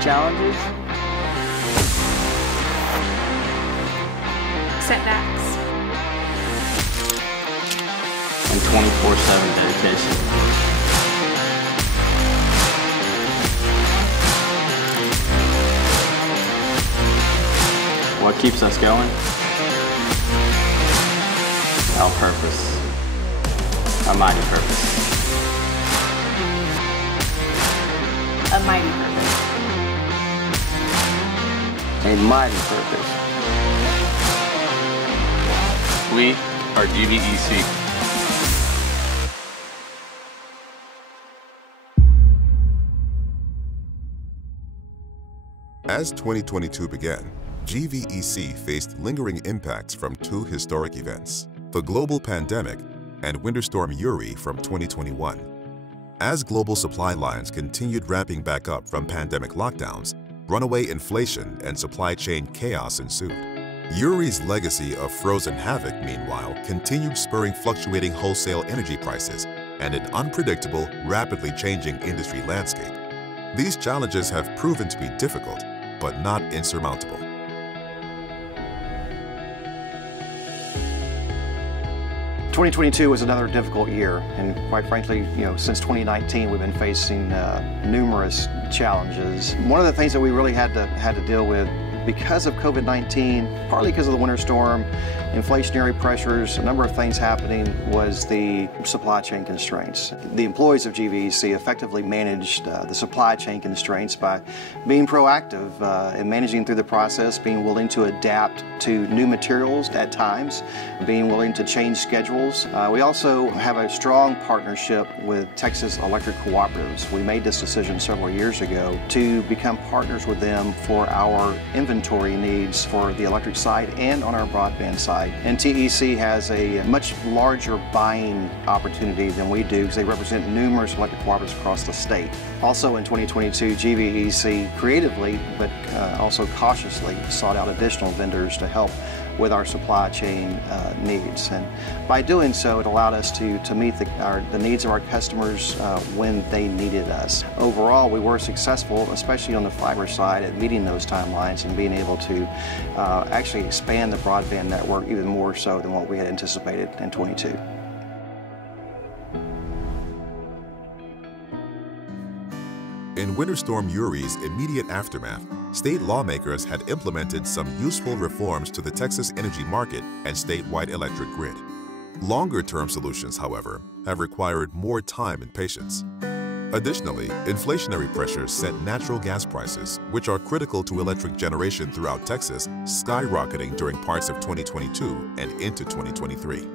Challenges? Setbacks. And 24/7 dedication. What keeps us going? Our purpose. A mighty purpose. A mighty purpose. A mighty purpose. We are GVEC. As 2022 began, GVEC faced lingering impacts from two historic events, the global pandemic and Winter Storm Uri from 2021. As global supply lines continued ramping back up from pandemic lockdowns, runaway inflation and supply chain chaos ensued. Uri's legacy of frozen havoc, meanwhile, continued spurring fluctuating wholesale energy prices and an unpredictable, rapidly changing industry landscape. These challenges have proven to be difficult, but not insurmountable. "2022 was another difficult year, and quite frankly, since 2019, we've been facing numerous challenges. One of the things that we really had to deal with because of COVID-19, partly because of the winter storm, inflationary pressures, a number of things happening, was the supply chain constraints. The employees of GVEC effectively managed the supply chain constraints by being proactive in managing through the process, being willing to adapt to new materials at times, being willing to change schedules. We also have a strong partnership with Texas Electric Cooperatives. We made this decision several years ago to become partners with them for our inventory needs for the electric side and on our broadband side. And TEC has a much larger buying opportunity than we do because they represent numerous electric cooperatives across the state. Also in 2022, GVEC creatively but also cautiously sought out additional vendors to help with our supply chain needs. And by doing so, it allowed us to meet the needs of our customers when they needed us. Overall, we were successful, especially on the fiber side, at meeting those timelines and being able to actually expand the broadband network even more so than what we had anticipated in 22. In Winter Storm Uri's immediate aftermath, state lawmakers had implemented some useful reforms to the Texas energy market and statewide electric grid. Longer-term solutions, however, have required more time and patience. Additionally, inflationary pressures sent natural gas prices, which are critical to electric generation throughout Texas, skyrocketing during parts of 2022 and into 2023.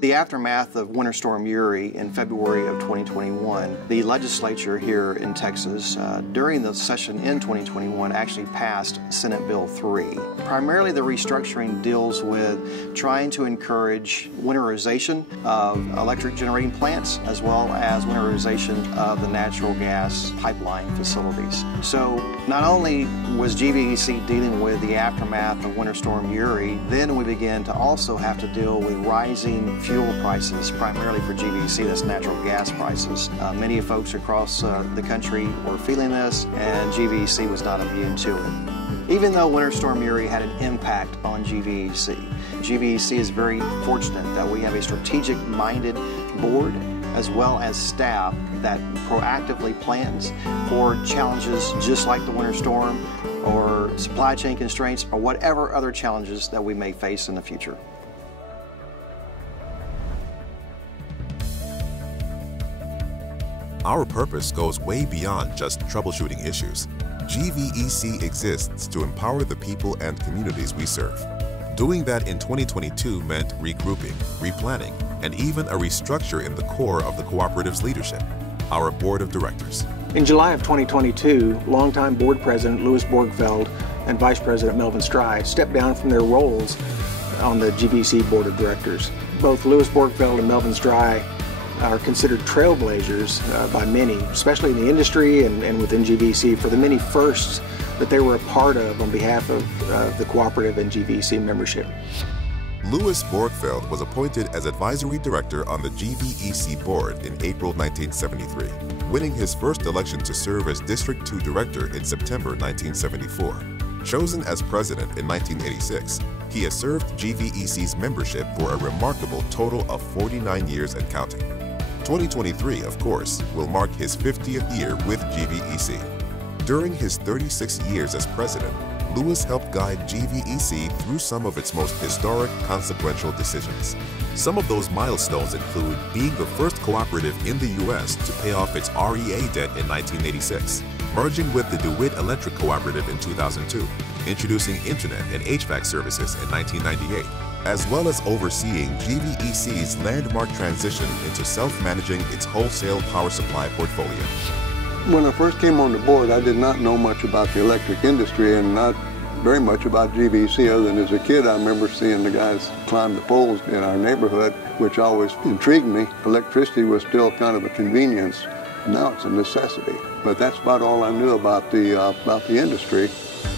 The aftermath of Winter Storm Uri in February of 2021, the legislature here in Texas, during the session in 2021, actually passed Senate Bill 3. Primarily the restructuring deals with trying to encourage winterization of electric generating plants as well as winterization of the natural gas pipeline facilities. So not only was GVEC dealing with the aftermath of Winter Storm Uri, then we began to also have to deal with rising fuel prices, primarily for GVEC, that's natural gas prices. Many folks across the country were feeling this, and GVEC was not immune to it. Even though Winter Storm Uri had an impact on GVEC, GVEC is very fortunate that we have a strategic-minded board as well as staff that proactively plans for challenges just like the winter storm or supply chain constraints or whatever other challenges that we may face in the future. Our purpose goes way beyond just troubleshooting issues. GVEC exists to empower the people and communities we serve. Doing that in 2022 meant regrouping, replanning, and even a restructure in the core of the cooperative's leadership, our board of directors. In July of 2022, longtime board president Louis Borgfeld and vice president Melvin Strye stepped down from their roles on the GVEC board of directors. Both Louis Borgfeld and Melvin Strye are considered trailblazers by many, especially in the industry and within GVEC, for the many firsts that they were a part of on behalf of the cooperative and GVEC membership. Louis Borgfeld was appointed as advisory director on the GVEC board in April 1973. winning his first election to serve as District 2 Director in September 1974. Chosen as president in 1986, he has served GVEC's membership for a remarkable total of 49 years and counting. 2023, of course, will mark his 50th year with GVEC. During his 36 years as president, Lewis helped guide GVEC through some of its most historic, consequential decisions. Some of those milestones include being the first cooperative in the U.S. to pay off its REA debt in 1986, merging with the DeWitt Electric Cooperative in 2002, introducing Internet and HVAC services in 1998, as well as overseeing GVEC's landmark transition into self-managing its wholesale power supply portfolio. When I first came on the board, I did not know much about the electric industry and not very much about GVEC, other than as a kid I remember seeing the guys climb the poles in our neighborhood, which always intrigued me. Electricity was still kind of a convenience. Now it's a necessity. But that's about all I knew about the industry.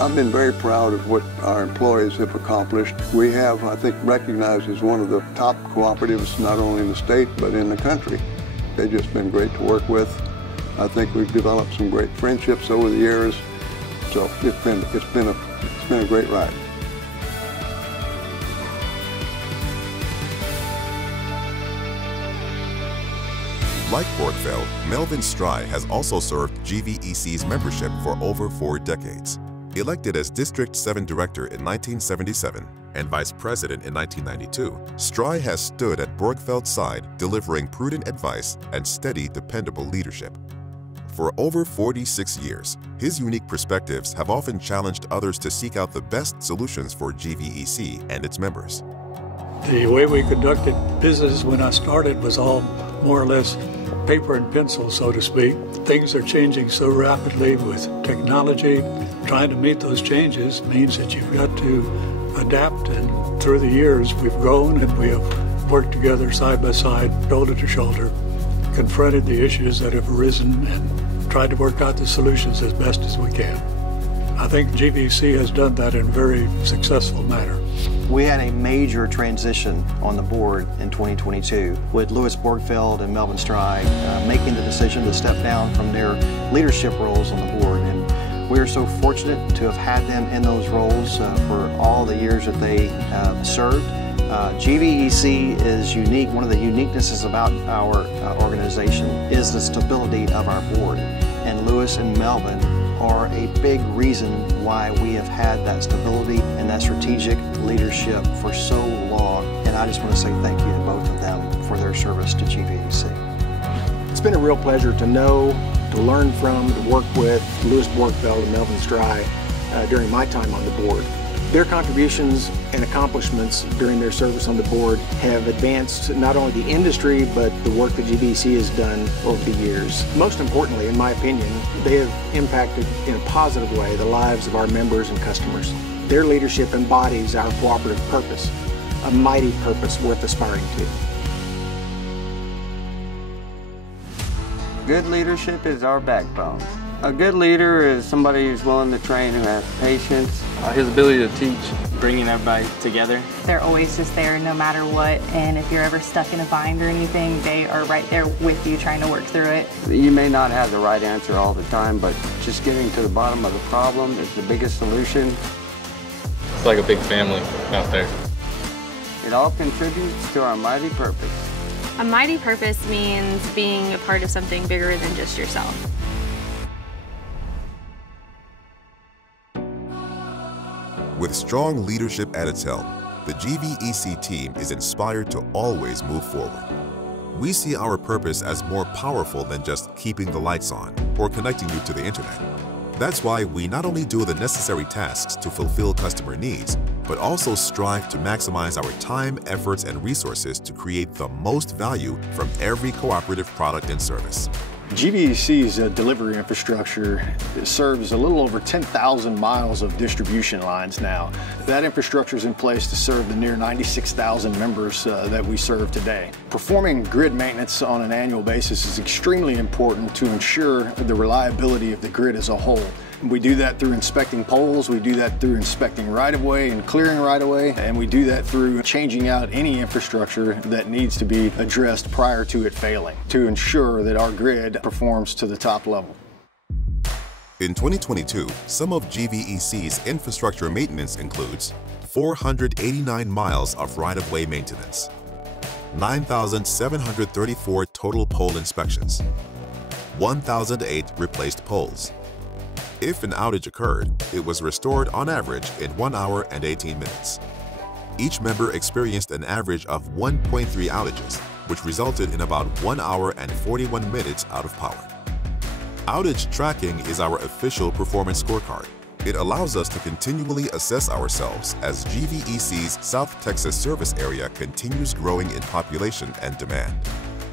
I've been very proud of what our employees have accomplished. We have, I think, recognized as one of the top cooperatives, not only in the state, but in the country. They've just been great to work with. I think we've developed some great friendships over the years, so it's been a great ride. Like Borgfeld, Melvin Stry has also served GVEC's membership for over 4 decades. Elected as District 7 Director in 1977 and Vice President in 1992, Stry has stood at Borgfeld's side, delivering prudent advice and steady, dependable leadership. For over 46 years, his unique perspectives have often challenged others to seek out the best solutions for GVEC and its members. The way we conducted business when I started was all more or less paper and pencil, so to speak. Things are changing so rapidly with technology. Trying to meet those changes means that you've got to adapt, and through the years we've grown and we have worked together side by side, shoulder to shoulder, confronted the issues that have arisen and tried to work out the solutions as best as we can. I think GVEC has done that in a very successful manner. We had a major transition on the board in 2022 with Louis Borgfeld and Melvin Stry making the decision to step down from their leadership roles on the board. And we are so fortunate to have had them in those roles for all the years that they served. GVEC is unique. One of the uniquenesses about our organization is the stability of our board. And Louis and Melvin are a big reason why we have had that stability and that strategic leadership for so long. And I just want to say thank you to both of them for their service to GVEC. It's been a real pleasure to know, to learn from, to work with Louis Borgfeld and Melvin Stry during my time on the board. Their contributions and accomplishments during their service on the board have advanced not only the industry, but the work that GVEC has done over the years. Most importantly, in my opinion, they have impacted in a positive way the lives of our members and customers. Their leadership embodies our cooperative purpose, a mighty purpose worth aspiring to. Good leadership is our backbone. A good leader is somebody who's willing to train, who has patience. His ability to teach. Bringing everybody together. They're always just there no matter what, and if you're ever stuck in a bind or anything, they are right there with you trying to work through it. You may not have the right answer all the time, but just getting to the bottom of the problem is the biggest solution. It's like a big family out there. It all contributes to our mighty purpose. A mighty purpose means being a part of something bigger than just yourself. With strong leadership at its helm, the GVEC team is inspired to always move forward. We see our purpose as more powerful than just keeping the lights on or connecting you to the internet. That's why we not only do the necessary tasks to fulfill customer needs, but also strive to maximize our time, efforts, and resources to create the most value from every cooperative product and service. GVEC's delivery infrastructure serves a little over 10,000 miles of distribution lines now. That infrastructure is in place to serve the near 96,000 members that we serve today. Performing grid maintenance on an annual basis is extremely important to ensure the reliability of the grid as a whole. We do that through inspecting poles, we do that through inspecting right-of-way and clearing right-of-way, and we do that through changing out any infrastructure that needs to be addressed prior to it failing to ensure that our grid performs to the top level. In 2022, some of GVEC's infrastructure maintenance includes 489 miles of right-of-way maintenance, 9,734 total pole inspections, 1,008 replaced poles. If an outage occurred, it was restored on average in 1 hour and 18 minutes. Each member experienced an average of 1.3 outages, which resulted in about 1 hour and 41 minutes out of power. Outage tracking is our official performance scorecard. It allows us to continually assess ourselves as GVEC's South Texas service area continues growing in population and demand.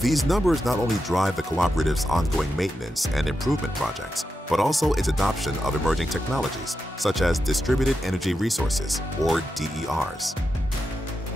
These numbers not only drive the cooperative's ongoing maintenance and improvement projects, but also its adoption of emerging technologies, such as distributed energy resources, or DERs.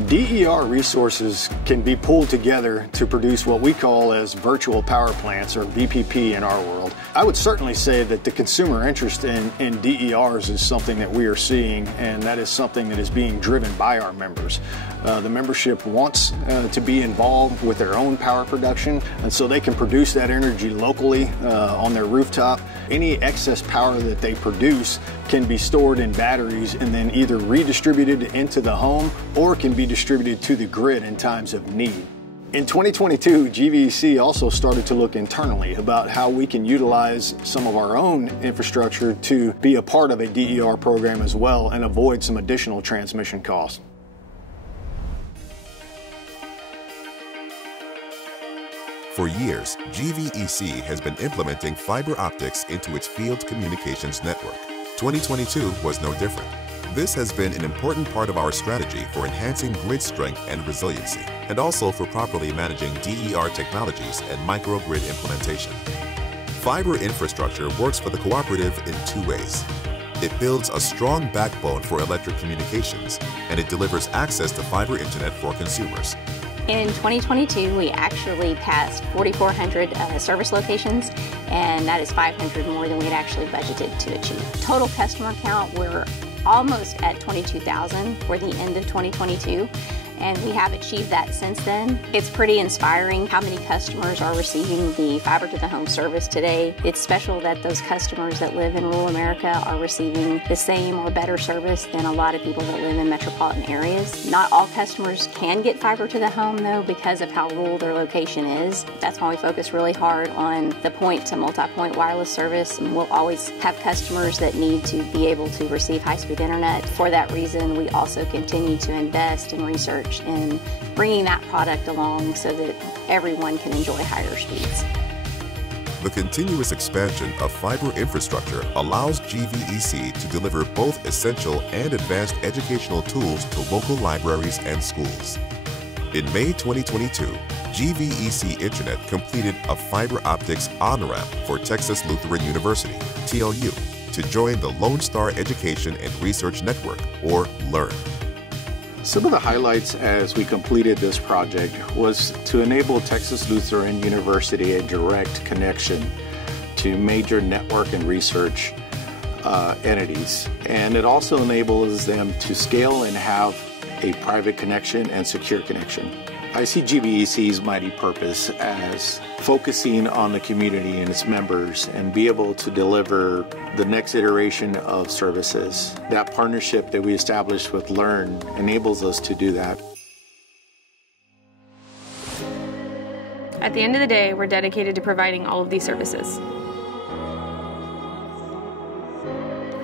DER resources can be pulled together to produce what we call as virtual power plants, or VPP in our world. I would certainly say that the consumer interest in DERs is something that we are seeing, and that is something that is being driven by our members. The membership wants to be involved with their own power production, and so they can produce that energy locally on their rooftop. Any excess power that they produce can be stored in batteries and then either redistributed into the home or can be distributed to the grid in times of need. In 2022, GVEC also started to look internally about how we can utilize some of our own infrastructure to be a part of a DER program as well and avoid some additional transmission costs. For years, GVEC has been implementing fiber optics into its field communications network. 2022 was no different. This has been an important part of our strategy for enhancing grid strength and resiliency, and also for properly managing DER technologies and microgrid implementation. Fiber infrastructure works for the cooperative in 2 ways. It builds a strong backbone for electric communications, and it delivers access to fiber internet for consumers. In 2022, we actually passed 4,400 service locations, and that is 500 more than we had actually budgeted to achieve. Total customer count, we're almost at 22,000 for the end of 2022, and we have achieved that since then. It's pretty inspiring how many customers are receiving the fiber to the home service today. It's special that those customers that live in rural America are receiving the same or better service than a lot of people that live in metropolitan areas. Not all customers can get fiber to the home though because of how rural their location is. That's why we focus really hard on the point to multi-point wireless service, and we'll always have customers that need to be able to receive high-speed internet. For that reason, we also continue to invest in research in bringing that product along so that everyone can enjoy higher speeds. The continuous expansion of fiber infrastructure allows GVEC to deliver both essential and advanced educational tools to local libraries and schools. In May 2022, GVEC Internet completed a fiber optics on-ramp for Texas Lutheran University, TLU, to join the Lone Star Education and Research Network, or LEARN. Some of the highlights as we completed this project was to enable Texas Lutheran University a direct connection to major network and research entities. And it also enables them to scale and have a private connection and secure connection. I see GVEC's mighty purpose as focusing on the community and its members and be able to deliver the next iteration of services. That partnership that we established with LEARN enables us to do that. At the end of the day, we're dedicated to providing all of these services.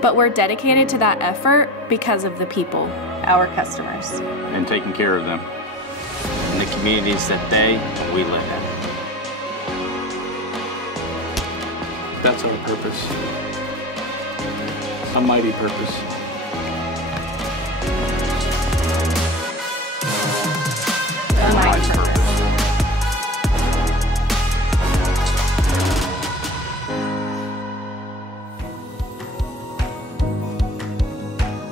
But we're dedicated to that effort because of the people, our customers. And taking care of them in the communities that we live in. That's our purpose. A mighty purpose. A mighty purpose.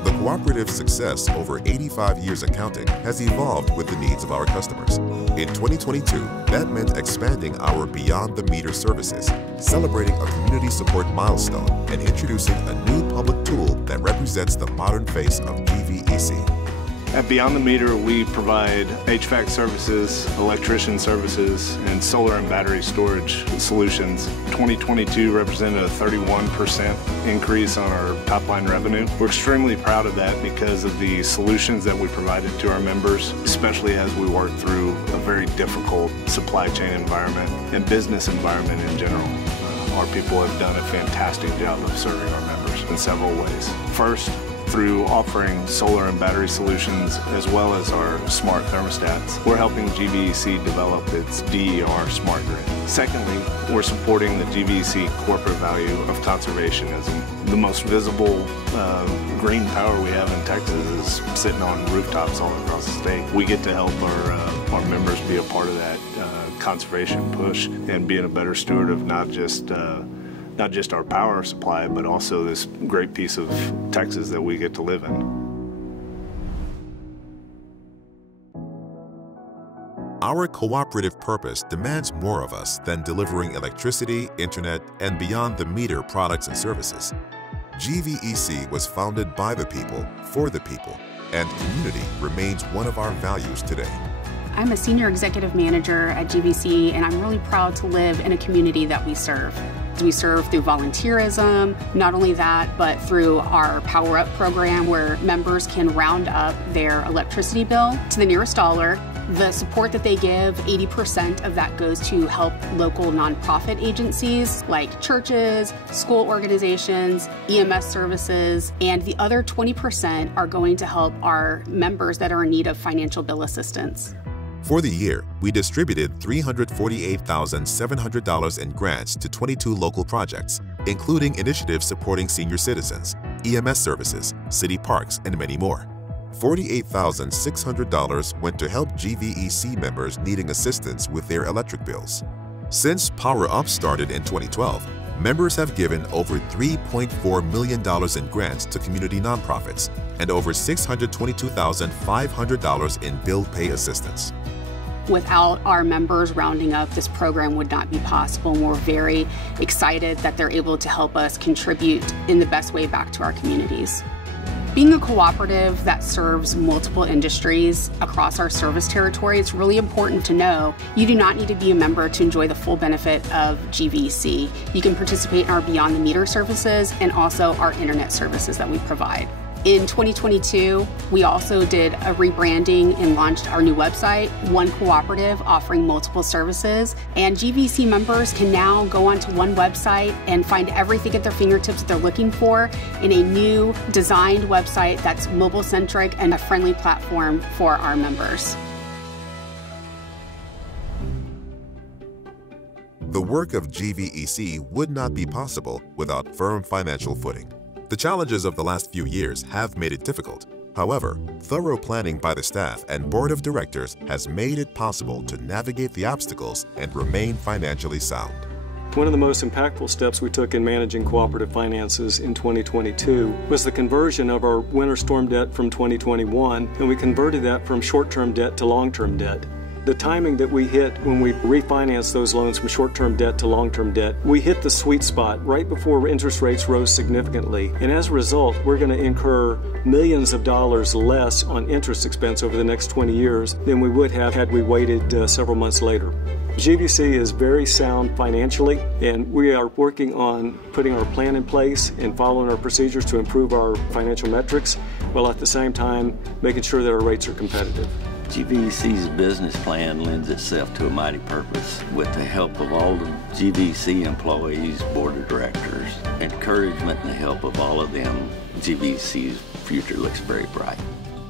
The cooperative Cooperative's success over 85 years accounting has evolved with the needs of our customers. In 2022, that meant expanding our Beyond the Meter services, celebrating a community support milestone, and introducing a new public tool that represents the modern face of GVEC. At Beyond the Meter, we provide HVAC services, electrician services, and solar and battery storage solutions. 2022 represented a 31% increase on our top-line revenue. We're extremely proud of that because of the solutions that we provided to our members, especially as we work through a very difficult supply chain environment and business environment in general. Our people have done a fantastic job of serving our members in several ways. First, through offering solar and battery solutions as well as our smart thermostats, we're helping GVEC develop its DER smart grid. Secondly, we're supporting the GVEC corporate value of conservationism. The most visible green power we have in Texas is sitting on rooftops all across the state. We get to help our members be a part of that conservation push and being a better steward of not just our power supply, but also this great piece of Texas that we get to live in. Our cooperative purpose demands more of us than delivering electricity, internet, and beyond the meter products and services. GVEC was founded by the people, for the people, and community remains one of our values today. I'm a senior executive manager at GVEC, and I'm really proud to live in a community that we serve. We serve through volunteerism, not only that, but through our Power Up program where members can round up their electricity bill to the nearest dollar. The support that they give, 80% of that goes to help local nonprofit agencies like churches, school organizations, EMS services, and the other 20% are going to help our members that are in need of financial bill assistance. For the year, we distributed $348,700 in grants to 22 local projects, including initiatives supporting senior citizens, EMS services, city parks, and many more. $48,600 went to help GVEC members needing assistance with their electric bills. Since Power Up started in 2012, members have given over $3.4 million in grants to community nonprofits and over $622,500 in bill pay assistance. Without our members rounding up, this program would not be possible, and we're very excited that they're able to help us contribute in the best way back to our communities. Being a cooperative that serves multiple industries across our service territory, it's really important to know you do not need to be a member to enjoy the full benefit of GVEC. You can participate in our Beyond the Meter services and also our internet services that we provide. In 2022, we also did a rebranding and launched our new website, One Cooperative, offering multiple services. And GVEC members can now go onto one website and find everything at their fingertips that they're looking for in a new designed website that's mobile-centric and a friendly platform for our members. The work of GVEC would not be possible without firm financial footing. The challenges of the last few years have made it difficult. However, thorough planning by the staff and board of directors has made it possible to navigate the obstacles and remain financially sound. One of the most impactful steps we took in managing cooperative finances in 2022 was the conversion of our winter storm debt from 2021, and we converted that from short-term debt to long-term debt. The timing that we hit when we refinanced those loans from short-term debt to long-term debt, we hit the sweet spot right before interest rates rose significantly. And as a result, we're going to incur millions of dollars less on interest expense over the next 20 years than we would have had we waited several months later. GVEC is very sound financially, and we are working on putting our plan in place and following our procedures to improve our financial metrics, while at the same time making sure that our rates are competitive. GVEC's business plan lends itself to a mighty purpose. With the help of all the GVEC employees, board of directors, encouragement and the help of all of them, GVEC's future looks very bright.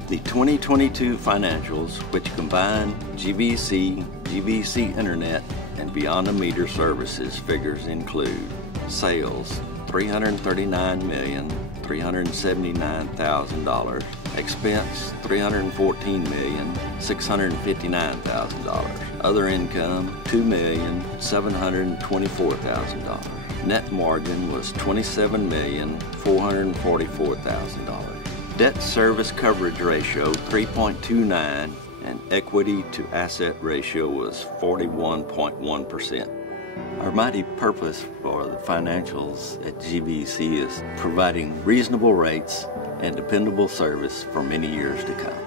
The 2022 financials, which combine GVEC, GVEC Internet, and Beyond the Meter services figures include sales, $339,379,000, expense, $314,659,000, other income, $2,724,000. Net margin was $27,444,000. debt service coverage ratio 3.29, and equity to asset ratio was 41.1%. Our mighty purpose for the financials at GVEC is providing reasonable rates and dependable service for many years to come.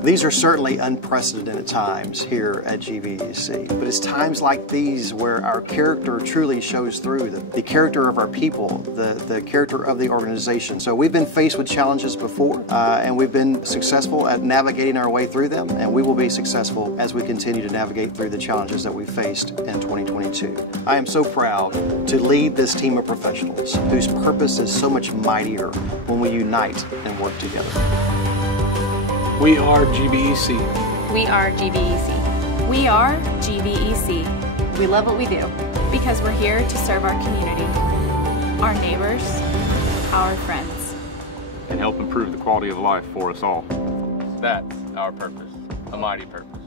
These are certainly unprecedented times here at GVEC, but it's times like these where our character truly shows through, the character of our people, the character of the organization. So we've been faced with challenges before, and we've been successful at navigating our way through them, and we will be successful as we continue to navigate through the challenges that we faced in 2022. I am so proud to lead this team of professionals whose purpose is so much mightier when we unite and work together. We are GVEC. We are GVEC. We are GVEC. We love what we do because we're here to serve our community, our neighbors, our friends, and help improve the quality of life for us all. That's our purpose, a mighty purpose.